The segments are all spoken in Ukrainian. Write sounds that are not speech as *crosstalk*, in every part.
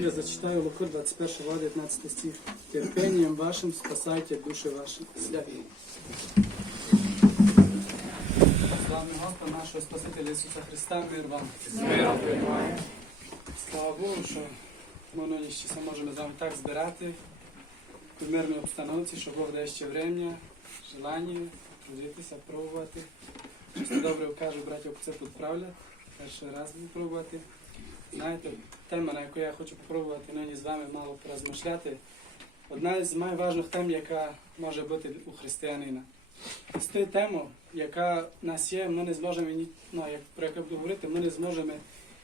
Біблія зачитаю Луки 21 глава 19 стих. Терпением вашим спасайте душі ваші. Славний Господа нашого Спасителя Ісуса Христа, мир вам. Слава Богу, що ми ще можемо з вами так збирати в мирній обстановці, що Бог дає ще врем'я, желання трудитися, пробувати. Чисто добре кажу, братів, це тут правлять. Перший раз буду пробувати. Знаєте, тема, на яку я хочу попробувати нині з вами мало порозмишляти. Одна з найважних тем, яка може бути у християнина. З тією темою, яка в нас є, ми не зможемо, ну, як, про яку говорити, ми не зможемо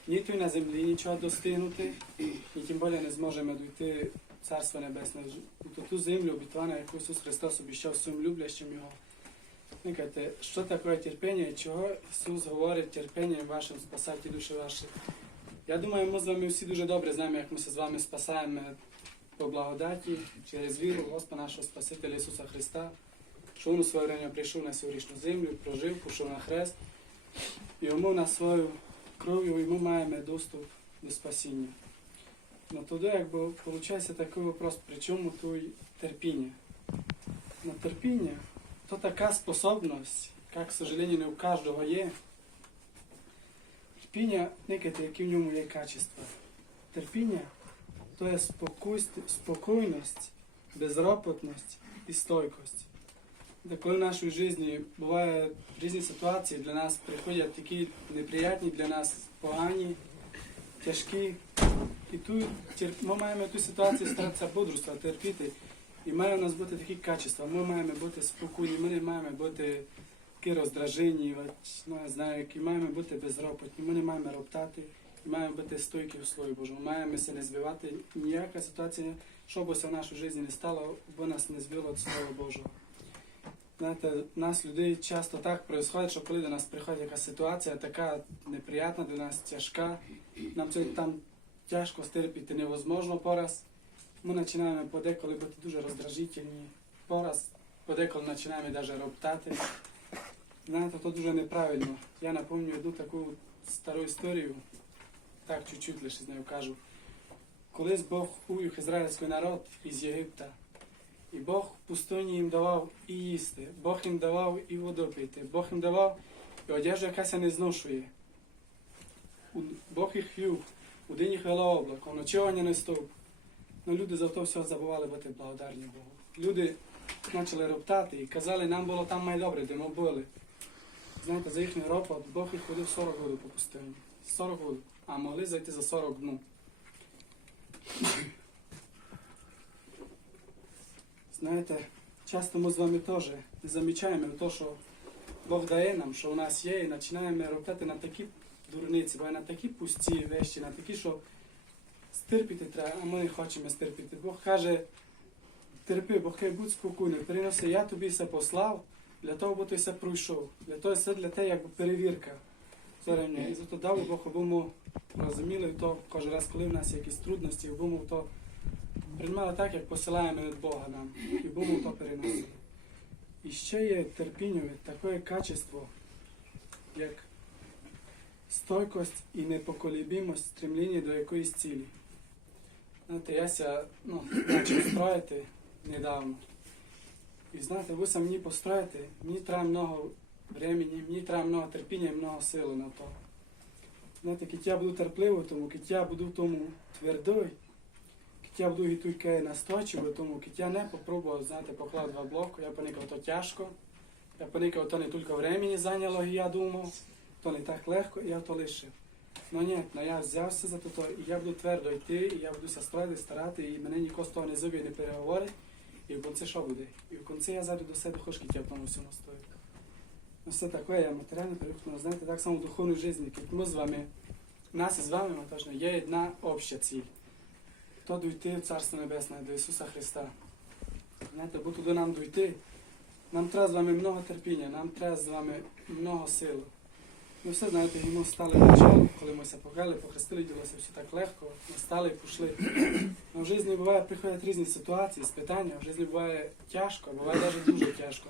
ні тут на землі нічого достигнути, і тим більше не зможемо дійти Царство Небесне, у ту землю обітвана, яку Ісус Христос обіщав всім люблящим Його. Слухайте, що таке терпіння, чого Ісус говорить терпінням вашим спасати душі ваші? Я думаю, ми з вами всі дуже добре знаємо, як ми з вами спасаємо по благодаті через віру Господа нашого Спасителя Ісуса Христа, що Він у своє время прийшов на грішну землю, прожив, пішов на хрест, і йому на свою кров'ю йому маємо доступ до спасіння. Ну тоді, якби, виходить такий вопрос, при чому тут терпіння? Ну, терпіння то така способність, як, к сожалению, не у кожного є. Терпіння, некайте, які в ньому є качества. Терпіння то є спокійність, безропотність і стойкость. Де коли в нашій житті бувають різні ситуації, для нас приходять такі неприятні, для нас погані, тяжкі. І тут ми маємо ту ситуацію старатися бодрствувати, терпіти. І має у нас бути такі качества. Ми маємо бути спокійні, ми маємо бути такі роздражені, от, ну, знаю, які маємо бути безропотні, ми не маємо роптати, і маємо бути стойкі у Слові Божому. Маємо се не збивати. Ніяка ситуація, що б в нашій житті не стало, бо нас не збило від Слова Божого. Знаєте, нас людей часто так відбувається, що коли до нас приходить якась ситуація, така неприятна для нас, тяжка, нам це там тяжко стерпіти невозможно пораз. Ми починаємо подеколи бути дуже роздражительні, пораз подеколи починаємо навіть роптати. Знаєте, то дуже неправильно. Я напомню одну таку стару історію, так чуть-чуть лише з нею кажу. Колись Бог увів ізраїльський народ із Єгипта. І Бог в пустині їм давав і їсти, Бог їм давав і воду пити, Бог їм давав і одежу, яка ся не зношує. Бог їх вів, у день їх вело облако, вони не стовп. Ну, люди за то все забували бути благодарні Богу. Люди почали роптати і казали, нам було там майдобре, де ми були. Знаєте, за їхній ропот Бог їх ходив 40 років по пустині. 40 років, а могли зайти за 40 днів. Знаєте, часто ми з вами теж не замічаємо те, що Бог дає нам, що у нас є, і починаємо роптати на такі дурниці, бо на такі пусті речі, на такі, що стерпіти треба, а ми не хочемо стерпіти. Бог каже, терпи, Бог каже, будь спокійний, переноси, я тобі все послав, для того, бо ти все пройшов. Для того все для тебе якби перевірка. Зорення. І зато дав Бог, аби ми розуміли то кожен раз, коли в нас є якісь трудності, аби ми то приймали так, як посилаємо від Бога нам, і аби ми то переносили. І ще є терпіння, таке качество, як стойкость і непоколебимость стремління до якоїсь цілі. Знаєте, я ся ну, *clears throat* почав строїти недавно. І знаєте, ви мені построїти, мені треба много времени, мені треба много терпіння і много сили на то. Знаєте, коли я буду терпливий тому, коли я буду тому твердий, коли я буду і тільки настойчивий тому, коли я не попробував, знаєте, поклав два блоки, я поникав то тяжко, я поникав то не тільки времени зайняло, і я думав, то не так легко, і я то лишив. Ну ні, ну я взявся за то, і я буду твердо йти, і я буду строїти, старати, і мене ніхто з того не зуб'є, не переговорить. І в кінці що буде? І в кінці я зайду до себе хоч я в тому всьому стою. Ну все таке, я матеріально перехну, знаєте, так само в духовній житті, як ми з вами, нас із вами точно, є одна обща ціль. То дойти в Царство Небесне до Ісуса Христа. Знаєте, бо туди нам дойти, нам треба з вами много терпіння, нам треба з вами много сили. Ну все, знаєте, йому стали начало, коли ми се покаяли, похрестили, ділося все так легко, ми стали і пішли. Ну, в житті буває, приходять різні ситуації, спитання, в житті буває тяжко, буває навіть дуже тяжко.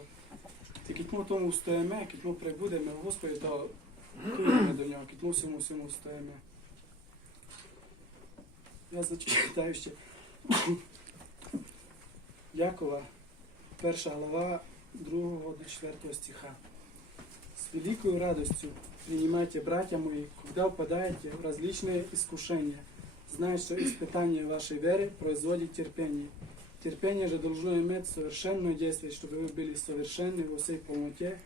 Тільки ми в тому стоїмо, ми прибудемо в Господі, то куємо до нього, ми всьому всьому стоїмо. Я зачитаю ще Якова, перша глава 2 до 4 стиха С великой радостью принимайте, братья мои, когда упадаете в различные искушения, зная, что испытание вашей веры производит терпение. Терпение же должно иметь совершенное действие, чтобы вы были совершенны во всей полноте,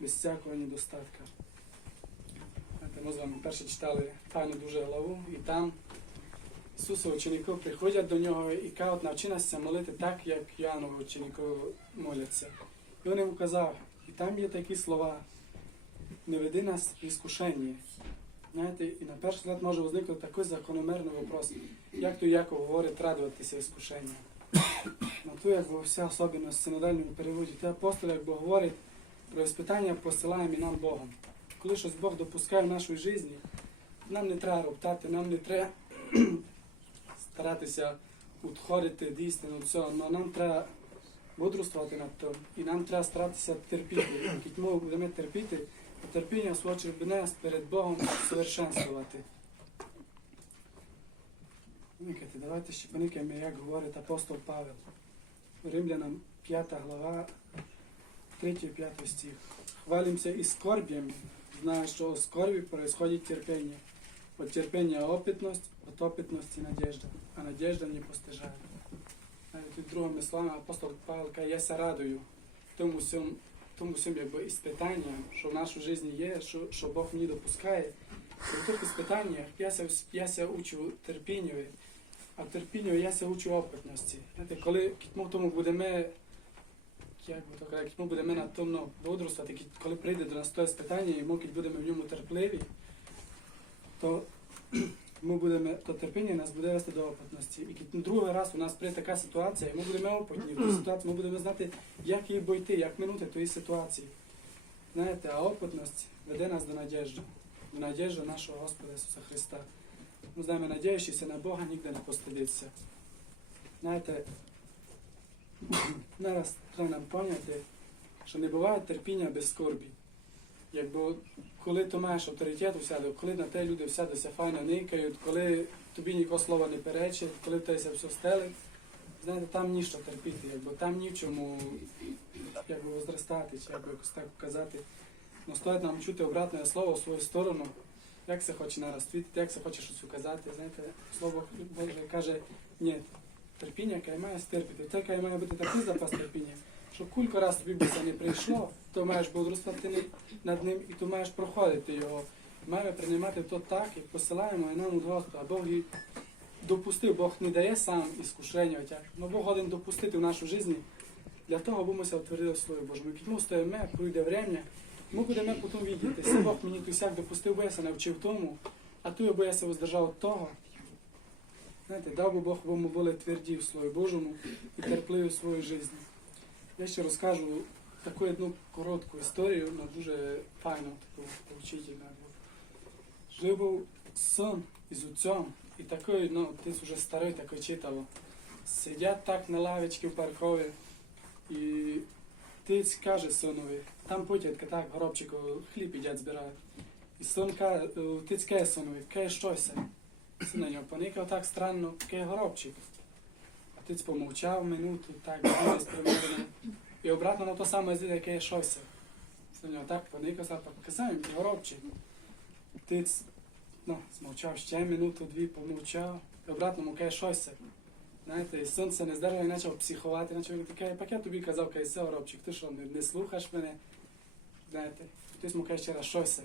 без всякого недостатка. Знаєте, Ми з вами перше читали Тайну дуже главу, і там Ісусові ученики приходять до нього і кажуть, навчи нас молити так, як Янові ученики моляться. І він йому казав, і там є такі слова, не веди нас в іскушення. Знаєте, і на перший взгляд може возникнути такий закономірний вопрос, як то Яков говорить радуватися іскушення. Ну тут якби вся особливість в синодальному переводі. Те апостол якби говорить про іспитання посилаємо і нам Богом. Коли щось Бог допускає в нашій житті, нам не треба роптати, нам не треба *clears throat* старатися відходити дійсно цього, але нам треба бодрствувати над тим. І нам треба старатися терпіти. Як ми будемо терпіти, терпіння в свою перед Богом совершенствувати. Никайте, давайте ще поникаємо, як говорить апостол Павел. Римлянам 5 глава, 3-5 стих. Хвалимся и скорбями, зная, что от скорби происходит терпение. От терпения опытность, от опытности надежда, а надежда не постижає. Тут другими словами апостол Павел каже, я ся радую тому всьому, тому всьому якби іспитання, що в нашій житті є, що, що Бог мені допускає. І в тих іспитаннях я ся, я ся учу терпінню, а терпінню я ся учу опитності. Знаєте, коли в тому будемо, як би то казати, ми будемо на тому бодрствувати, коли прийде до нас те спитання, і ми будемо в ньому терпливі, то ми будемо, то терпіння нас буде вести до опитності. І другий раз у нас прийде така ситуація, і ми будемо опитні в тій ситуації, ми будемо знати, як її обійти, як минути тої ситуації. Знаєте, а опитність веде нас до надіжди, до надіжди нашого Господа Ісуса Христа. Ми знаємо, надіючися на Бога ніде не постидиться. Знаєте, *clears throat* зараз треба нам поняти, що не буває терпіння без скорбі. Якби коли ти маєш авторитет у себе, коли на те люди все файно никають, коли тобі нікого слова не перечить, коли тебе все стелить, знаєте, там ніщо терпіти, якби там нічому якби возростати, чи якби якось так казати. Ну стоїть нам чути обратне слово в свою сторону, як се хоче нараз твітити, як се хоче щось указати. Знаєте, слово Боже каже, ні, терпіння, яке має стерпіти. Те, яке має бути такий запас терпіння, що кілька раз тобі це не прийшло, то маєш бодрствувати над ним і то маєш проходити його. Маємо приймати то так, як посилаємо і нам від Господа. Бог і допустив, Бог не дає сам іскушення, но Бог один допустити в нашу житті для того, аби ми се Слові Божому. І ми стоїмо, пройде время, ми будемо потім видіти, що Бог мені то сяк допустив, бо я се навчив тому, а ту, бо я се воздержав від того. Знаєте, дав би Бог, бо ми були тверді в Слові Божому і терпливі в своїй житті. Я ще розкажу таку одну коротку історію, але дуже файну, таку поучительну. Жив був син із отцом, і такий, ну, ти вже старий такий читав. Сидять так на лавочці в паркові, і тиць каже синові, там путятка так, горобчику, хліб їдять збирають. І син каже, е, тиць каже синові, каже щось. Син на нього поникав так странно, каже горобчик. А тиць помовчав минуту, так, дивись примерно. І обратно на то саме зі, яке щось. Син на нього так поникав, так показав їм, горобчик. Тиць, ну, змовчав ще минуту, дві, помовчав. І обратно му каже щось. Знаєте, і син не здержав і почав психувати, почав каже, як я тобі казав, каже, все, робчик, ти що, не, не слухаєш мене? Знаєте, хтось му каже ще раз щось.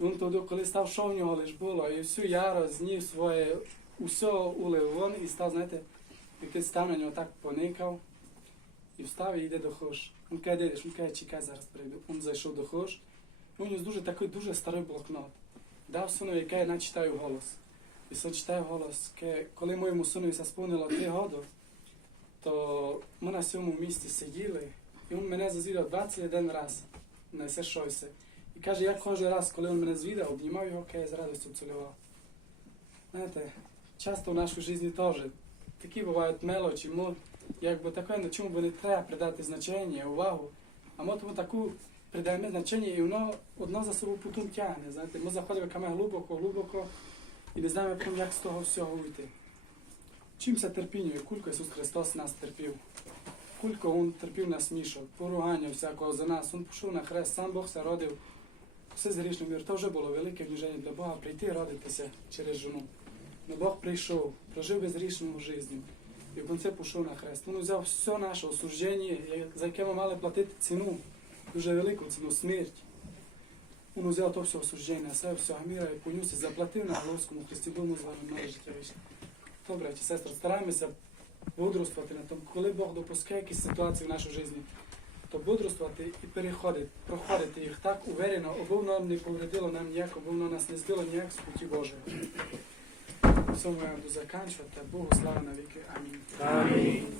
Він тоді, коли став, що в нього лиш було, і всю ярость, знів своє, усе улив вон і став, знаєте, і ти став на нього так поникав, і встав і йде до хош. Він каже, де? Він каже, чекай, зараз прийду. Він зайшов до хош, у нього дуже такий дуже старий блокнот. Дав синові, каже, на читаю голос. І син читає голос, ке, коли моєму се сповнило три роки, то ми на цьому місці сиділи, і він мене зазвідав 21 раз на все щось. І каже, я кожен раз, коли він мене звідав, обнімав його, каже, з радістю цілював. Знаєте, часто в нашій житті теж такі бувають мелочі, ми якби таке, на чому би не треба придати значення, увагу, а ми тому таку придаємо значення, і воно одно за собою потім тягне. Знаєте, ми заходимо каме глибоко, глибоко, і не знаємо як з того всього уйти. Чимся терпінню, кулько Ісус Христос нас терпів. Кулько Він терпів нас мішок, поругання всякого за нас. Він пішов на хрест, сам Бог се родив. Все з грішним мір. То вже було велике вніження для Бога прийти і родитися через жону. Но Бог прийшов, прожив безгрішну життя. І в кінці пішов на хрест. Він взяв все наше осуждення, за яке ми мали платити ціну, дуже велику ціну, смерть. Він взяв то все осуждення, все всього міра і понюс і заплатив на Головському Христі, був ми з вами нове життя вічне. То, браті, сестри, стараємося бодрствувати на тому, коли Бог допускає якісь ситуації в нашу житті, то бодрствувати і переходити, проходити їх так уверено, обов нам не повредило нам ніяк, обов на нас не збило ніяк з путі Божої. Ми буду заканчувати. Богу слава навіки. Амінь. Амінь.